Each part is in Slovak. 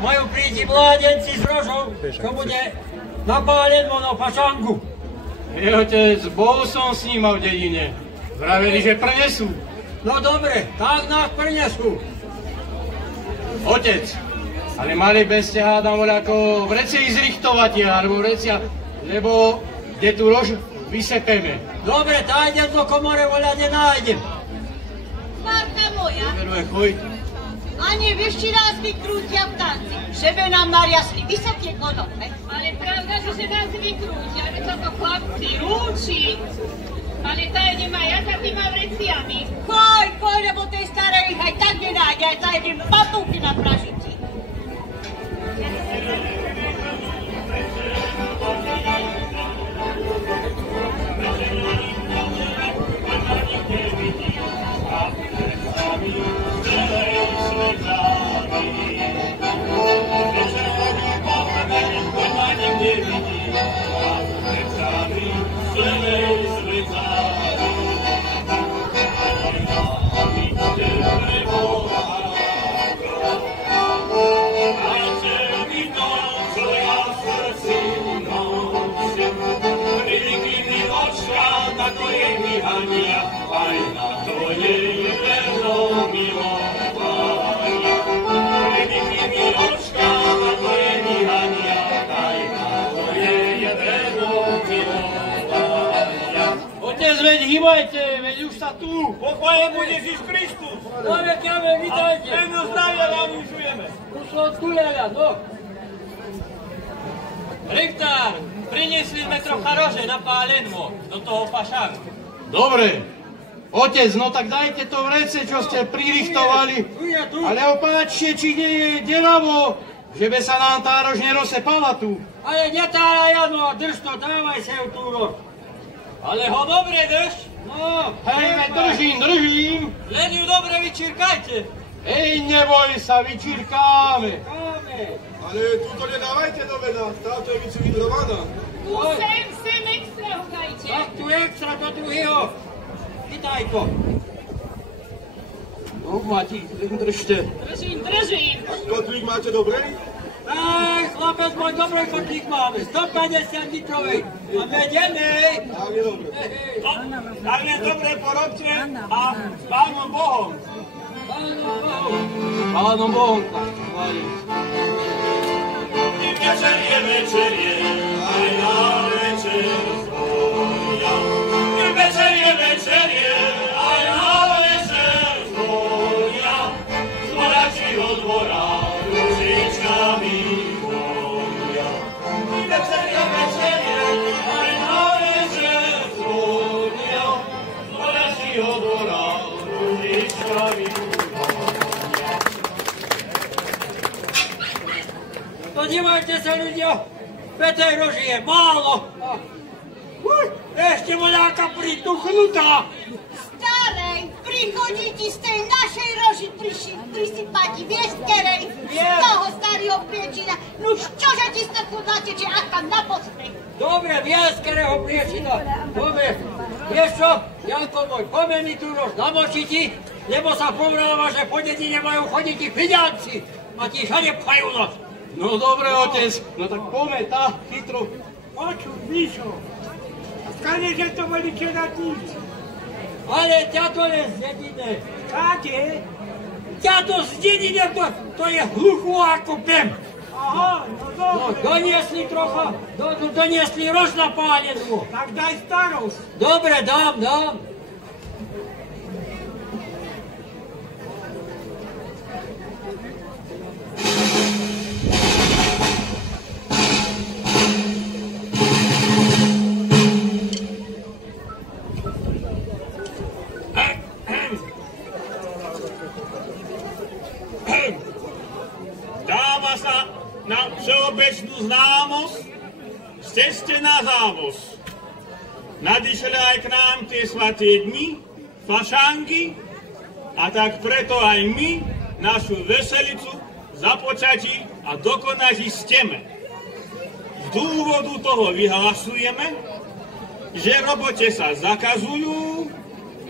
Majú prísť mládenci s rožou, čo bude napálen na fašangu. Otec, bol som s ním v dedine. Vraveli, že prenesú. No dobre, tak nás prenesú. Otec, ale mali by ste hádam voľako vreci zrichtovať, alebo vrecia, lebo kde tu rož vysepeme. Dobre, tá idem do komore, voľa nenájdem. Marta moja, Veruje, choď. ani vyšší nás vykrútia v tanci, že by nám nariasli vysoké konopy. Ale pravda, že nás vykrútia, že to chlapci rúči. Ale tá nemá ja za tými vreciami. Koj, lebo tej starej ich aj tak nenájde, aj za jedným batúky na pražici. Hýbajte, veď už sa tu. Pochválen bude Ježiš Kristus. No vekiame, vítajte. Meno zdravia vám vyšujeme. Tu sú od kuľaľa, no. Richtár, priniesli sme trocha rože na pálenmo do toho fašangu. Dobre. Otec, no tak dajte to vrece, čo ste pririchtovali. Ale opáčte, či nie je delavo, že by sa nám tá rož nerozsepala tu. Ale netára Jano, drž to, dávaj sa ju tú rož. Ale ho dobre drž. No, Hej, držím. Len ju dobre vyčírkajte. Ej, neboj sa, vyčírkáme. Ale túto nedávajte do veda, táto je vycilindrovaná. Tu sem extra ho dajte. tak tu extra do druhého. Vítajko. No, Mati, držte. Držím. A kotlík máte dobrý? Aj, chlapec môj, dobrej kotlík máme. 150 litrovej. A medenej. Tak je dobré. Tak je dobre porobte a s Pánom Bohom. Pánom Bohom, tak chválim. Večerie, aj na večer zvonia. Večerie, aj na večer zvonia. Z vojačího dvora ružičkami vonia. Večerie, aj na večer zvonia. Z vojačího dvora ružičkami vonia. To dívajte sa, ľudia. Petej roži je málo. Ešte voľáka prituchnutá. Starej, prichodí ti z tej našej roži prisypať viesterej. Z toho starého priečina. No čože ti z toho nateče, aká na pospech. Dobre, vieskereho priečina. Dobre, vieš čo, Janko môj, poďme mi tú rož namočiť ti, lebo sa povráva, že po dedine majú chodiť i fiďanci a ti všade pchajú nos. No dobre, otec, no tak poďme tá chytro. Počuj, Míšo, skade, že to boli čeratníci. Ale ťa to je z dedine. Kade? Ťa to z dedine, to je hlucho ako pem. Aha, no dobre. No, doniesli trocha, doniesli rož na pálenku. Tak daj starosť. Dobre, dám. Dáva sa na všeobecnú známosť z ceste na závoz. Nadišli aj k nám tie svaté dni, fašangy, a tak preto aj my našu veselicu započati a dokonať chceme. Z dôvodu toho vyhlasujeme, že robote sa zakazujú,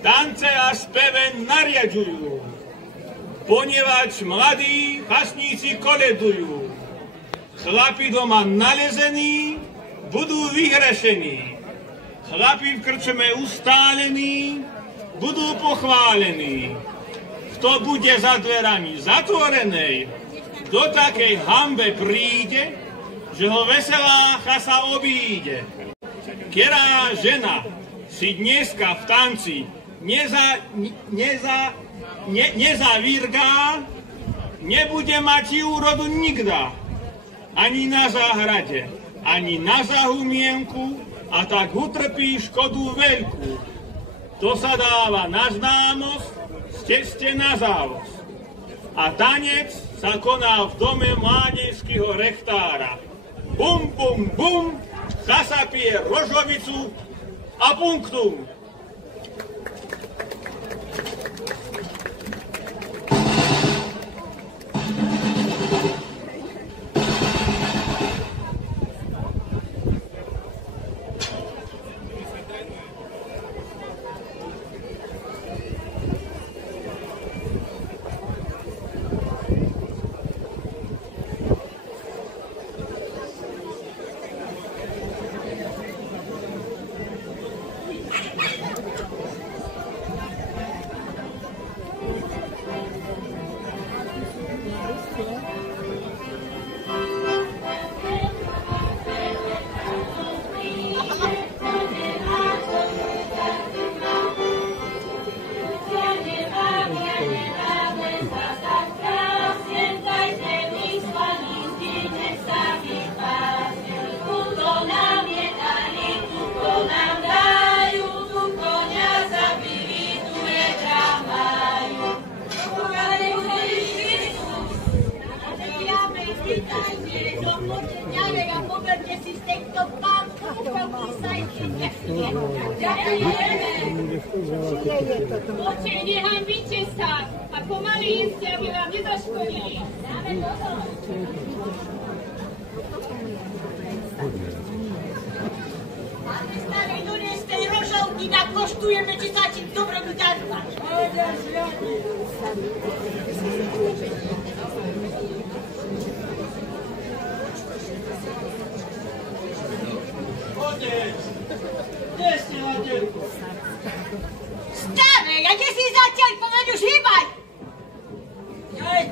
tance a speve nariadujú. ponieważ mladí chasníci koledujú. Chlapi doma nalezení budú vyhrešení. Chlapi v krčme ustálení budú pochválení. Kto bude za dverami zatvorenej, do takej hambe príde, že ho veselá chasa obíde. Ktorá žena si dneska v tanci nezavirgá, nebude mať úrodu nikda. Ani na záhrade, ani na zahumienku, a tak utrpí škodu veľkú. To sa dáva na známosť, ste na závoz. A tanec sa koná v dome mládežského rechtára. Bum, bum, bum, chasa pije rožovicu a punktum. Oče, nehanbite sa a pomaly jeste, aby vám nezaškodili. Máme staré doniesť tej rožovky, tak koštujeme, či sa ti dobro vydarúva. Otec, kde ste na dielku? Staré, a kde si zatiaľ, povedz už hýbaj! Jaj,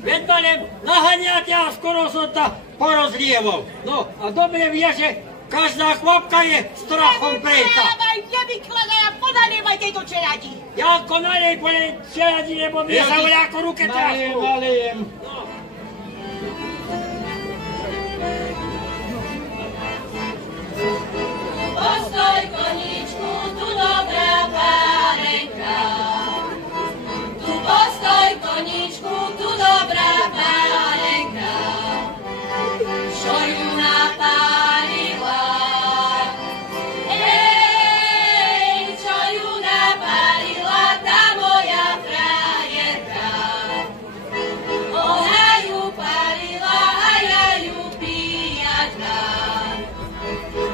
veď ma len nahaniate a skoro som ta porozlieval. No a dobre vie, že každá chlapka je strachom prejta. Nevykladaj a ponalievaj tejto čeladi. Ja ako nalej po nej čeladi, lebo mne sa voľa ako ruke trasku. Nalejem. Postoj, koničku, tu dobrá párenka. Tu postoj, koničku, tu dobrá párenka. Čo ju napálila? Ej, čo ju napálila, tá moja frajerka. Ona ju pálila a ja ju pijať dám.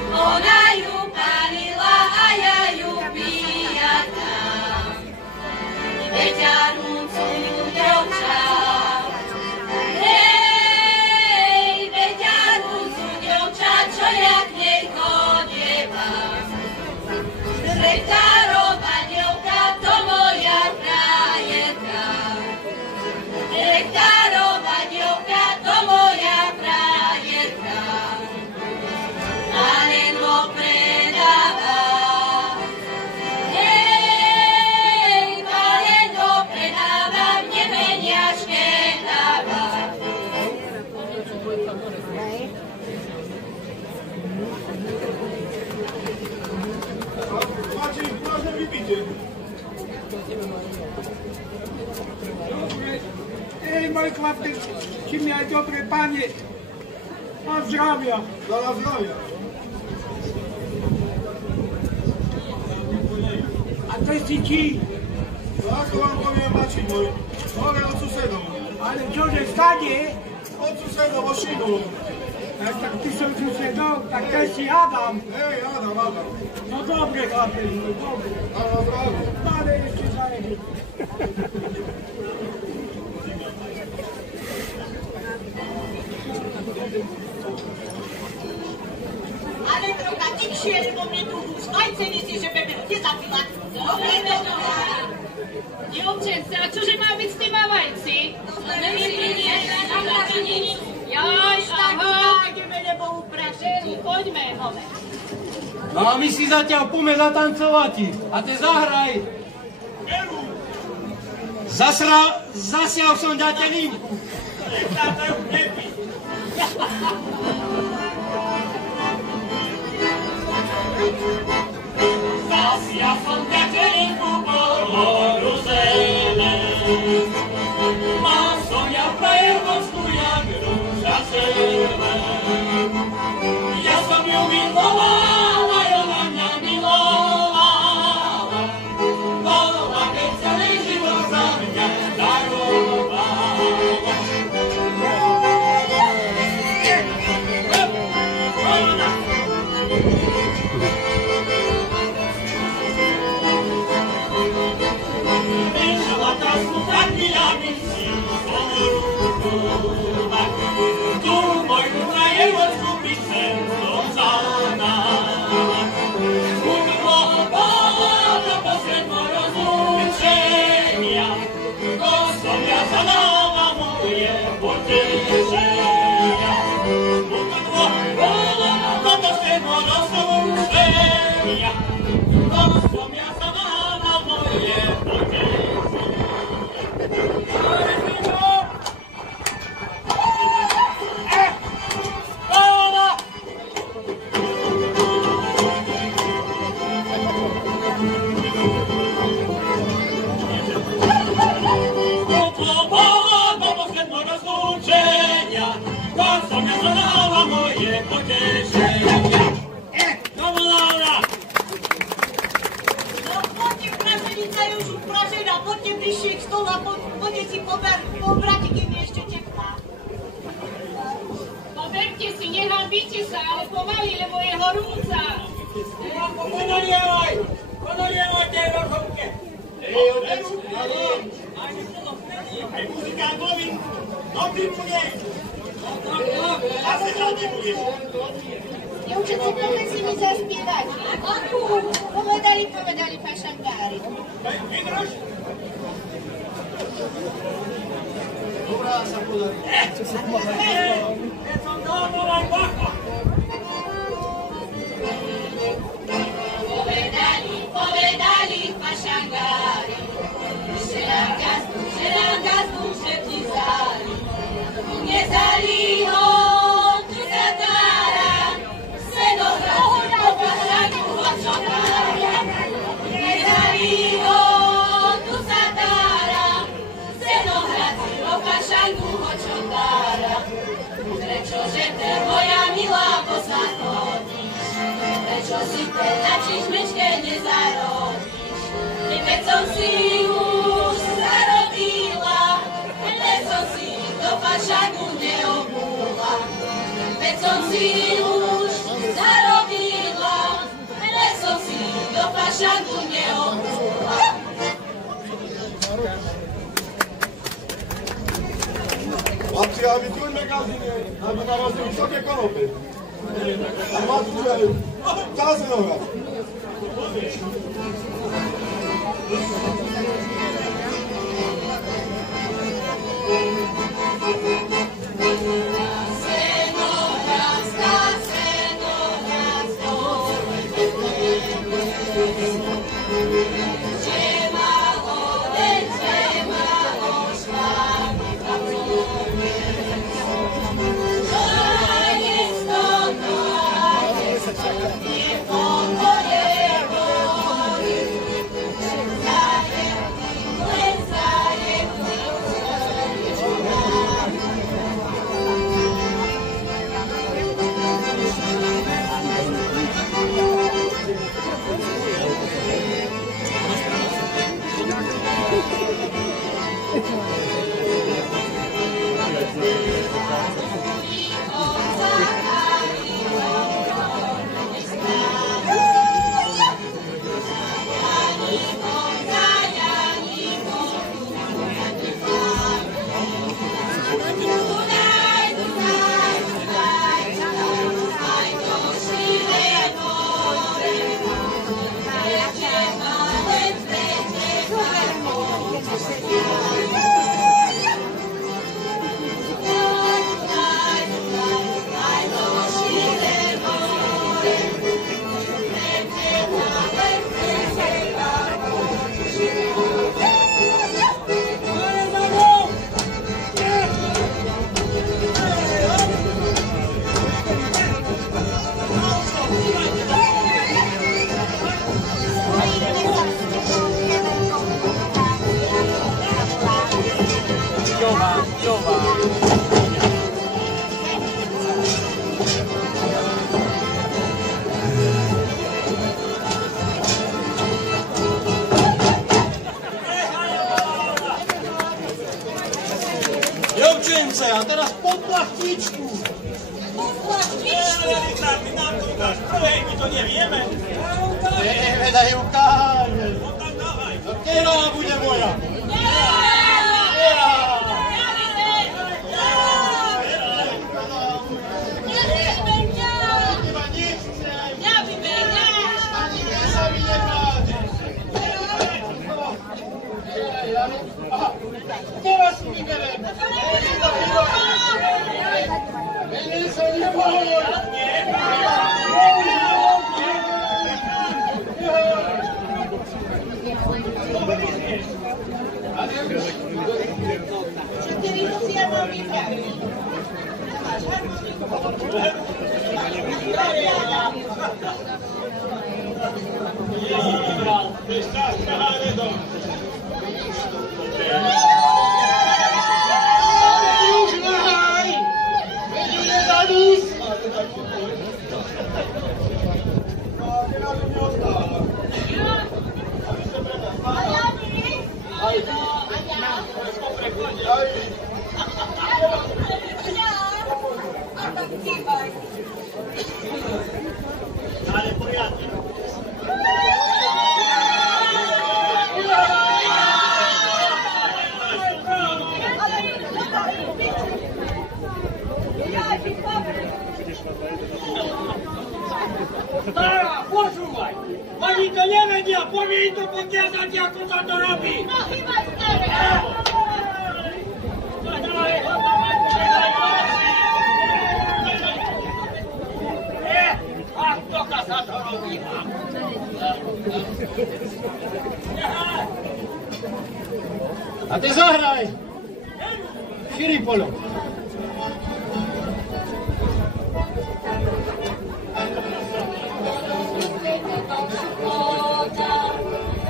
Ona ju pálila a ja ju pijať dám. Veťarúcu devčat, hej, veťarúcu devčat, čo ja k nej chodievam. Rektárová devka, to moja frajerka. Rektárová devka, to moja frajerka. Ale no predáva. Hej, ale no predáva, mne peniažke dáva. Máte vážne vypitie. Ej, môj chlapec, či mi aj dobre pane. A zdravia. Na zdravia. A ty si či? No ako vám poviem, mači môj, hore od susedov. Ale čože stane? Od susedov, od šinu. Tak ty som susedov, tak keď si Adam. Hej, Adam. No dobre, chlapeľu, dobre. Áno, práve. Máme ešte zajebiť. Ale trochę tichšie, lebo mne tu svajce nesi, že by mňa nezabila. Dobre, dobre. Dievčence, a čože má byť s tými vajci? Jaj, aha. Ideme, lebo uprašiť. Poďme, hove. No a my si zatiaľ pome zatancovať. A te zahraj. Zasiaľ som ďate linku. Zasiaľ som ďate linku po horu zele. Mal som ja prajevočku jak rúža červe. Ja som ju milovala, i ona mňa milovala. Bola, keď celý život za mňa darovala. Vyšla tá sluchatila mi si porúkovať. Tu moju prajevočku by sem vzala. Udlo pána posledno rozlúčenia, to som ja zadala moje potešenia. Udlo pána posledno rozlúčenia, to som ja zadala moje potešenia. Poďte si pobrať, kým je ešte teplá. Poberte si, nehambíte sa, ale pomaly, lebo je horúca. Ponalievaj tej rožovke. Hej, otec, naliem. Aj muzikantovi, dobrý budeš. Zase rady budeš. Dievčatce, poďme si mi zaspievať. Povedali fašangári. Vydrž. Dobrá sa podarí. Keď som dovolal bacha. Povedali fašangári, že nám gazdu všetci vzali. Nezali ho, tu zatára, senohrad, po fašangu ho čokára. Nezali ho, tu zatára, senohrad, po fašangu ho čokára. Prečože te moja milá posa chodíš? Prečo si te na čižmečke nezarodíš? Keď som si už zarobila, keď som si do fašangu neobula. Keď som si už zarobila, keď som si do fašangu neobula. Babci, a vy tu v magazíne, aby narazili vysoké konopy. A máte tu aj Zázenohrad. Yeah. pod plastičku. Pod plastičku? Ty nám to ukáž prvej, my to nevieme. Nevieme, daj ukáže. No tak dávaj. No ktorá bude moja? Teraz si vyberiem. Menej sa neboj. Čtyři noci já mám vybrali. Máš harmoniku? Už nahaj! Veď je zadus! Ale poriadne. Stara, počúvaj! Oni to nevedia, povie im to pokiazať, ako sa to robí! No chyba staré! A ktoka sa to robí? A ty zahraj! Širipolo.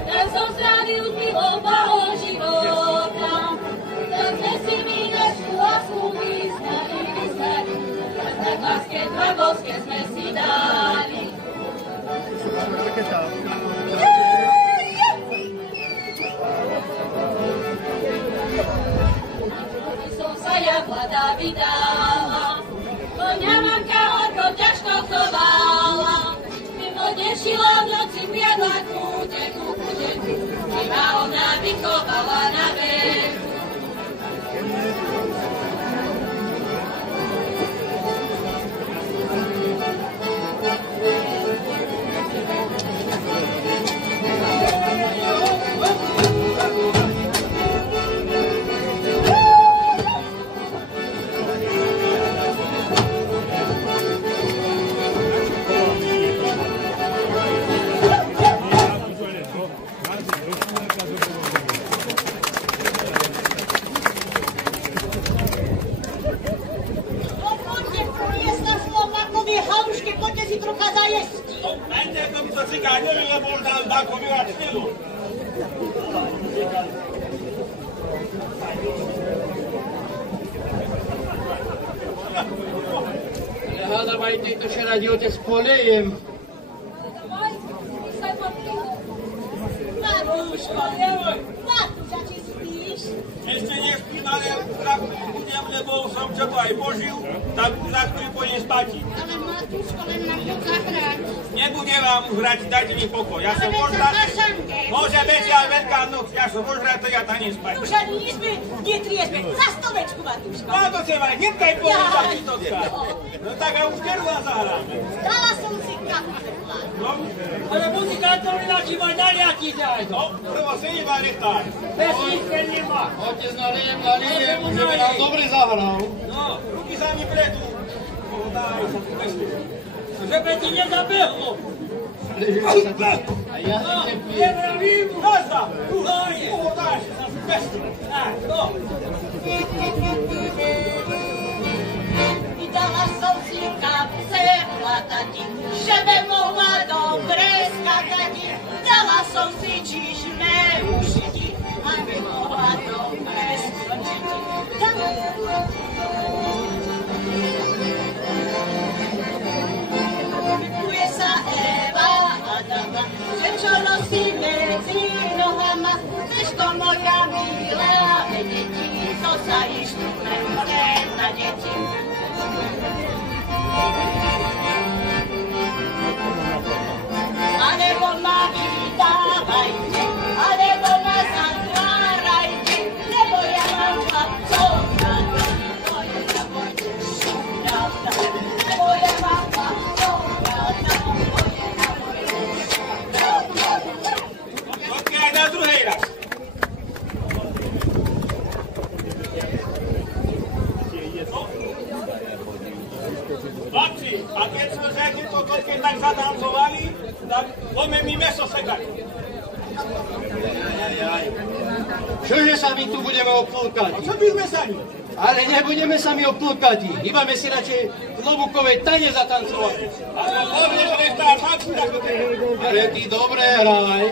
Ten som zdravil miloval života, ten sme si mi našu lásku vyznali. Tak láske dragovské sme si dali. Som sa ja mladá vydala, koňa mamka horko ťažko chovala. Mimo nešila v noci priadla kúteku, iba ona vychovala na veku. Poďte si trocha zajesť. Najte, ako by to cigáňovi, lebo už nám dá komiovať chvíľu. Hádam aj tejto šeradi otec polejem. Matúško, Matúša, či spíš? Ešte nespím, ale strachu budem, lebo som čo to aj požil, tak za chvíľu pôjdem spati. Ale Matúško, len nám to zahrať. Nebudem vám už hrať, dajte mi pokoj. Ja som Ale možná... za Sašanke. Môže byť aj Veľká noc, ja som možná, to ja tam nespať. Už ani sme, netriezme. Za stolečku, Matúško. No to chcem aj nebkaj povedať, aký to dá. No tak a už keru vás zahráme. Dala som si kapu. No, Ale muzikantovi naši maj naliaky daj! no, prvo si iba nechtár. Pesničke nemá! Otec nalijem, že by nám dobre zahral. No, Ruky sa mi predu. No, daj sa tu pesničku. že by ti nezabehlo! A ja si No, tepím. nevravím! Nazda! No je! Daj sa tu pesničku. Tak, no! Dala som si kapce platati, že by mohla dobre skakati. Dala som si čižme ušiti, aby mohla dobre skočiti. Vykuje sa Eva Adama, že čo nosí medzi nohama. Težko moja milá, deti, to sa ištú na deti. keď tak zatancovali, tak poďme mi meso sekať. Čože sa my tu budeme obtlkať? A čo by sme sa mi? Ale nebudeme sa mi obtlkať. Iba si radšej klobúkové tane zatancovať. A to povieš, že tá mačku tak to je. Ale ty dobre hraj.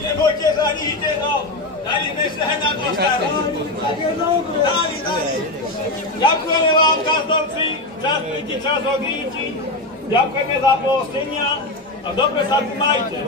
Nebojte za nich, dali sme sa na dvoštáru. Dali. Ďakujeme vám, kazdovci, čas príti, čas odíti. Ďakujeme za pohostenia a dobre sa tu majte.